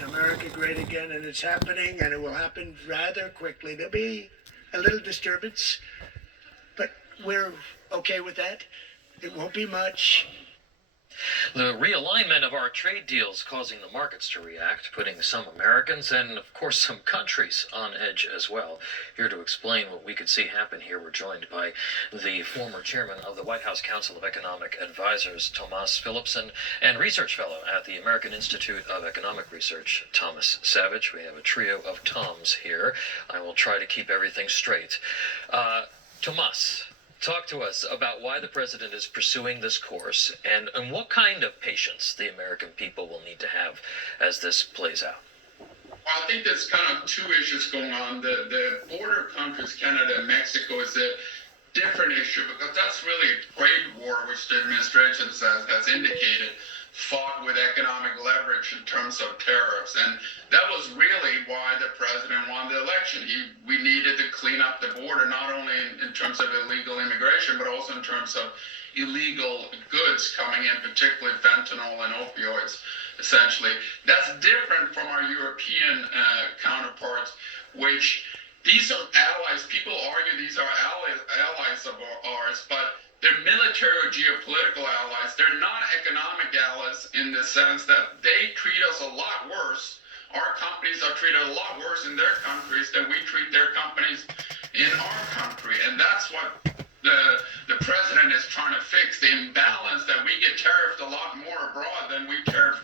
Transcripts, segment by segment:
America great again, and it's happening, and it will happen rather quickly. There'll be a little disturbance, but we're okay with that. It won't be much. The realignment of our trade deals causing the markets to react, putting some Americans and, of course, some countries on edge as well. Here to explain what we could see happen here, we're joined by the former chairman of the White House Council of Economic Advisors, Tomas Philipson, and research fellow at the American Institute of Economic Research, Thomas Savage. We have a trio of Toms here. I will try to keep everything straight. Tomas, talk to us about why the president is pursuing this course and what kind of patience the American people will need to have as this plays out. Well, I think there's kind of two issues going on. The border countries, Canada and Mexico, is a different issue because that's really a trade war, which the administration has indicated, fought with economic leverage in terms of tariffs. And that was really why the president won the election. We needed to clean up the border, not only in terms of illegal immigration, but also in terms of illegal goods coming in, particularly fentanyl and opioids, essentially. That's different from our European counterparts, which these are allies. People argue these are allies of ours, but they're military or geopolitical allies. They're not economic allies in the sense that they treat us a lot worse. Our companies are treated a lot worse in their countries than we treat their companies in our country. And that's what the president is trying to fix, the imbalance that we get tariffed a lot more abroad than we tariff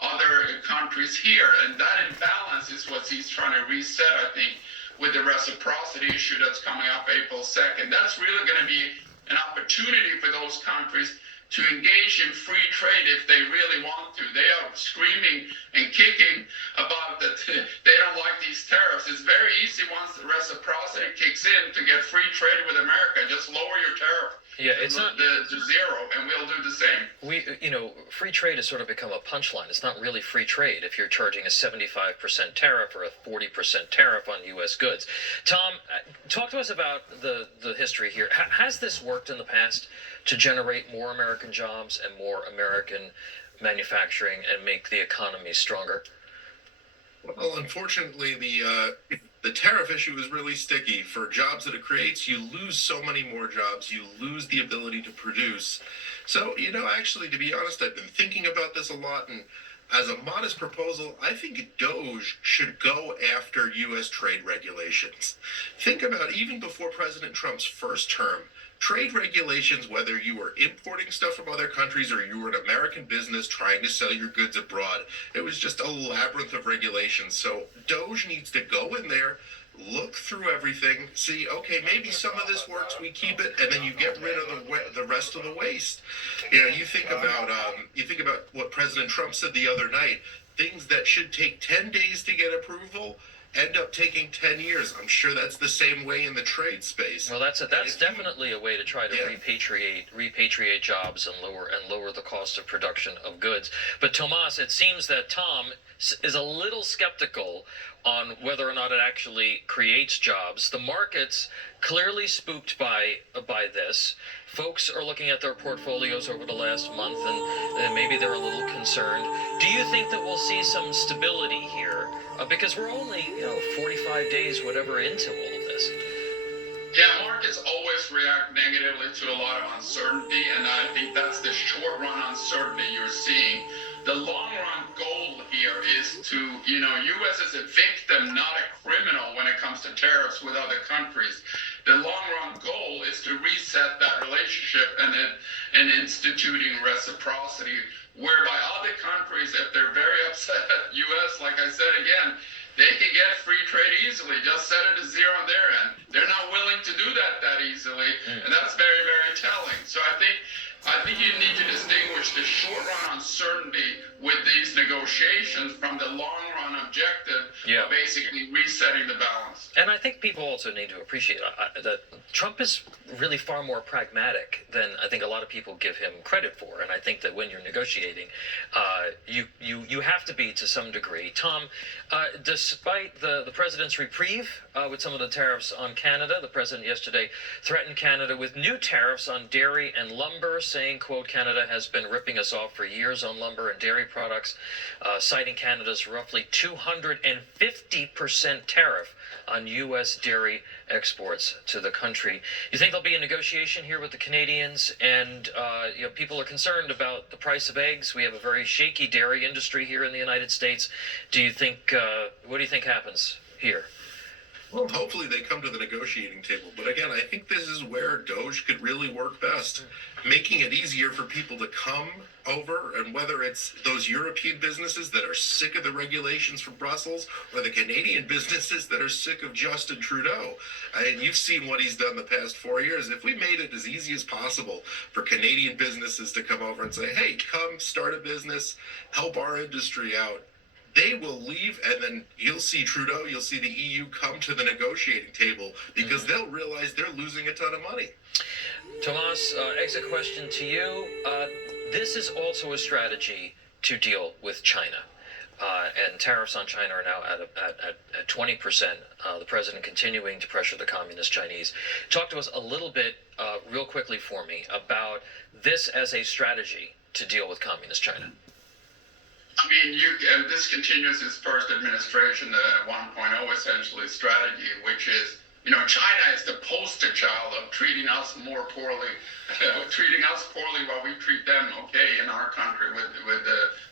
other countries here. And that imbalance is what he's trying to reset, I think, with the reciprocity issue that's coming up April 2nd. That's really going to be an opportunity for those countries to engage in free trade if they really want to. They are screaming and kicking about that they don't like these tariffs. It's very easy once the reciprocity kicks in to get free trade with America. Just lower your tariff. Yeah, it's not to zero, and we'll do the same. Free trade has sort of become a punchline. It's not really free trade if you're charging a 75% tariff or a 40% tariff on U.S. goods. Tom, talk to us about the history here. Has this worked in the past to generate more American jobs and more American manufacturing and make the economy stronger? Well, unfortunately, the tariff issue is really sticky. For jobs that it creates, you lose so many more jobs. You lose the ability to produce. So, actually, to be honest, I've been thinking about this a lot, and as a modest proposal, I think DOGE should go after U.S. trade regulations. Think about even before President Trump's first term, trade regulations, whether you were importing stuff from other countries or you were an American business trying to sell your goods abroad, it was just a labyrinth of regulations. So DOGE needs to go in there, look through everything, see, okay, maybe some of this works, we keep it, and then you get rid of the rest of the waste. You think about what President Trump said the other night. Things that should take 10 days to get approval end up taking 10 years. I'm sure that's the same way in the trade space. Well, that's definitely a way to try to repatriate jobs and lower the cost of production of goods. But Tomas, it seems that Tom is a little skeptical on whether or not it actually creates jobs. The market's clearly spooked by this. Folks are looking at their portfolios over the last month and maybe they're a little concerned. Do you think that we'll see some stability here? Because we're only 45 days, whatever, into all of this. Yeah, markets always react negatively to a lot of uncertainty, and I think that's the short-run uncertainty you're seeing. The long-run goal here is to, U.S. is a victim, not a criminal when it comes to tariffs with other countries. The long-run goal is to reset that relationship and instituting reciprocity, whereby other countries, if they're very upset at U.S., like I said again, they can get free trade easily. Just set it to zero on their end. They're not willing to do that easily, and that's very, very telling. So I think you need to distinguish the short-run uncertainty with these negotiations from the long-run objective of basically resetting the balance. And I think people also need to appreciate that Trump is really far more pragmatic than I think a lot of people give him credit for. And I think that when you're negotiating, you have to be to some degree. Tom, despite the president's reprieve with some of the tariffs on Canada, the president yesterday threatened Canada with new tariffs on dairy and lumber, saying saying, quote, Canada has been ripping us off for years on lumber and dairy products, citing Canada's roughly 250% tariff on U.S. dairy exports to the country. You think there'll be a negotiation here with the Canadians? And people are concerned about the price of eggs. We have a very shaky dairy industry here in the United States. Do you think? What do you think happens here? Well, hopefully they come to the negotiating table. But again, I think this is where Doge could really work best, making it easier for people to come over, and whether it's those European businesses that are sick of the regulations from Brussels or the Canadian businesses that are sick of Justin Trudeau. You've seen what he's done the past 4 years. If we made it as easy as possible for Canadian businesses to come over and say, hey, come start a business, help our industry out, they will leave, and then you'll see Trudeau, you'll see the EU come to the negotiating table because they'll realize they're losing a ton of money. Tomas, exit question to you. This is also a strategy to deal with China. And tariffs on China are now at 20%. The president continuing to pressure the communist Chinese. Talk to us a little bit, real quickly for me, about this as a strategy to deal with communist China. I mean, this continues his first administration, the 1.0 essentially strategy, which is, China is the poster child of treating us more poorly, treating us poorly while we treat them okay in our country with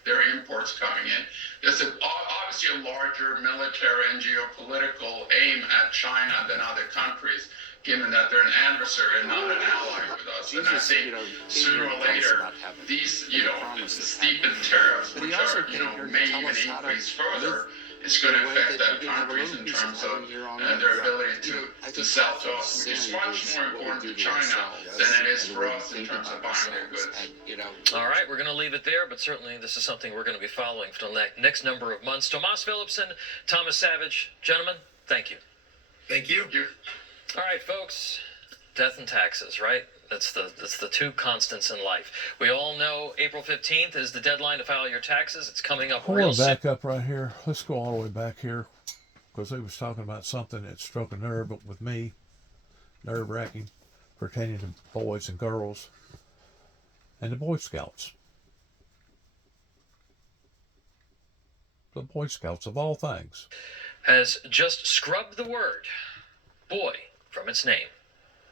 their imports coming in. There's obviously a larger military and geopolitical aim at China than other countries, given that they're an adversary and not an ally with us. And I think sooner or later, these, steepened tariffs, which are, may even increase further, it's going to affect that countries in terms of their ability to sell to us, which is much more important to China than it is for us in terms of buying their goods. All right, we're going to leave it there, but certainly this is something we're going to be following for the next number of months. Tomas Philipson, Thomas Savage, gentlemen, thank you. Thank you. Thank you. All right, folks, death and taxes, right? That's the two constants in life. We all know April 15th is the deadline to file your taxes. It's coming up I real want to soon. back up right here. Let's go all the way back here because they was talking about something that struck a nerve with me, nerve-wracking, pertaining to boys and girls and the Boy Scouts. The Boy Scouts, of all things, Has just scrubbed the word boy from its name.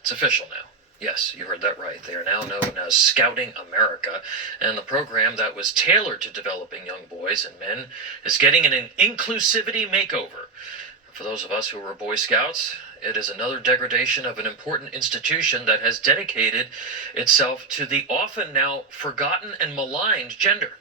It's official now. Yes, you heard that right. They are now known as Scouting America, and the program that was tailored to developing young boys and men is getting an inclusivity makeover. For those of us who were Boy Scouts, it is another degradation of an important institution that has dedicated itself to the often now forgotten and maligned gender.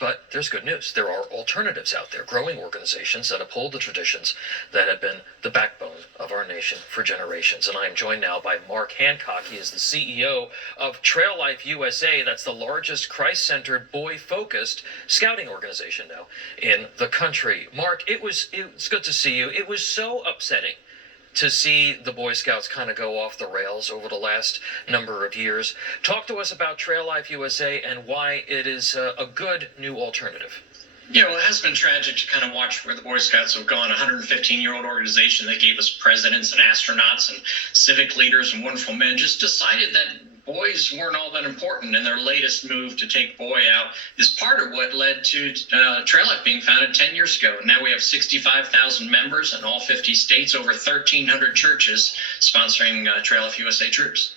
But there's good news. There are alternatives out there, growing organizations that uphold the traditions that have been the backbone of our nation for generations. And I am joined now by Mark Hancock. He is the CEO of Trail Life USA. That's the largest Christ-centered, boy-focused scouting organization now in the country. Mark, it's good to see you. It was so upsetting to see the Boy Scouts kind of go off the rails over the last number of years. Talk to us about Trail Life USA and why it is a good new alternative. It has been tragic to kind of watch where the Boy Scouts have gone. A 115-year-old organization that gave us presidents and astronauts and civic leaders and wonderful men just decided that boys weren't all that important, and their latest move to take boy out is part of what led to Trail Life being founded 10 years ago. Now we have 65,000 members in all 50 states, over 1,300 churches sponsoring Trail Life USA troops.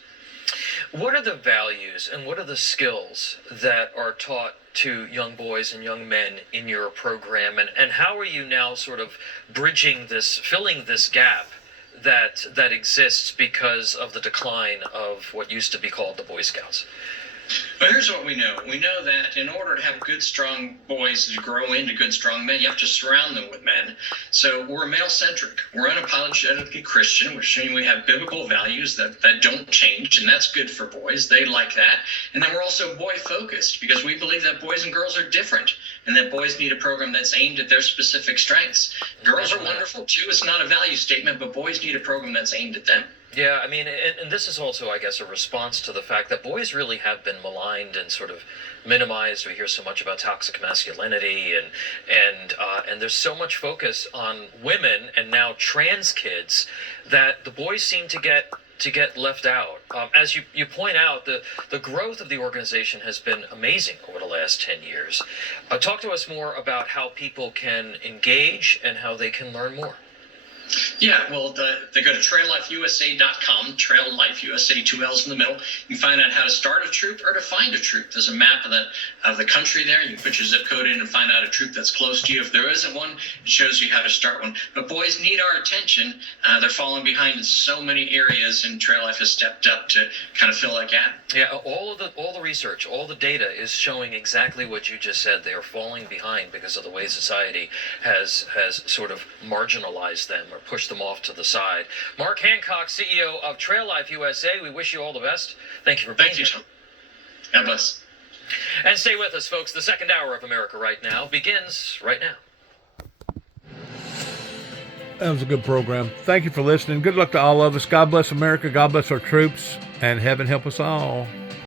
What are the values and what are the skills that are taught to young boys and young men in your program, and how are you now sort of bridging this, filling this gap that exists because of the decline of what used to be called the Boy Scouts? But here's what we know. We know that in order to have good, strong boys to grow into good, strong men, you have to surround them with men. So we're male-centric. We're unapologetically Christian, which means we have biblical values that don't change, and that's good for boys. They like that. And then we're also boy-focused because we believe that boys and girls are different and that boys need a program that's aimed at their specific strengths. Girls are wonderful, too. It's not a value statement, but boys need a program that's aimed at them. Yeah, I mean, and this is also, I guess, a response to the fact that boys really have been maligned and sort of minimized. We hear so much about toxic masculinity, and there's so much focus on women and now trans kids that the boys seem to get to get left out. As you point out, the growth of the organization has been amazing over the last 10 years. Talk to us more about how people can engage and how they can learn more. Yeah, well, they go to traillifeusa.com, Trail Life USA, 2 L's in the middle. You can find out how to start a troop or to find a troop. There's a map of the country there. You can put your zip code in and find out a troop that's close to you. If there isn't one, it shows you how to start one. But boys need our attention. They're falling behind in so many areas, and Trail Life has stepped up to kind of fill that gap. Yeah, all the research, all the data is showing exactly what you just said. They are falling behind because of the way society has sort of marginalized them or pushed them off to the side. Mark Hancock, CEO of Trail Life USA, we wish you all the best. Thank you for being here. Thank you, Tom. God bless. And stay with us, folks. The second hour of America Right Now begins right now. That was a good program. Thank you for listening. Good luck to all of us. God bless America. God bless our troops. And heaven help us all.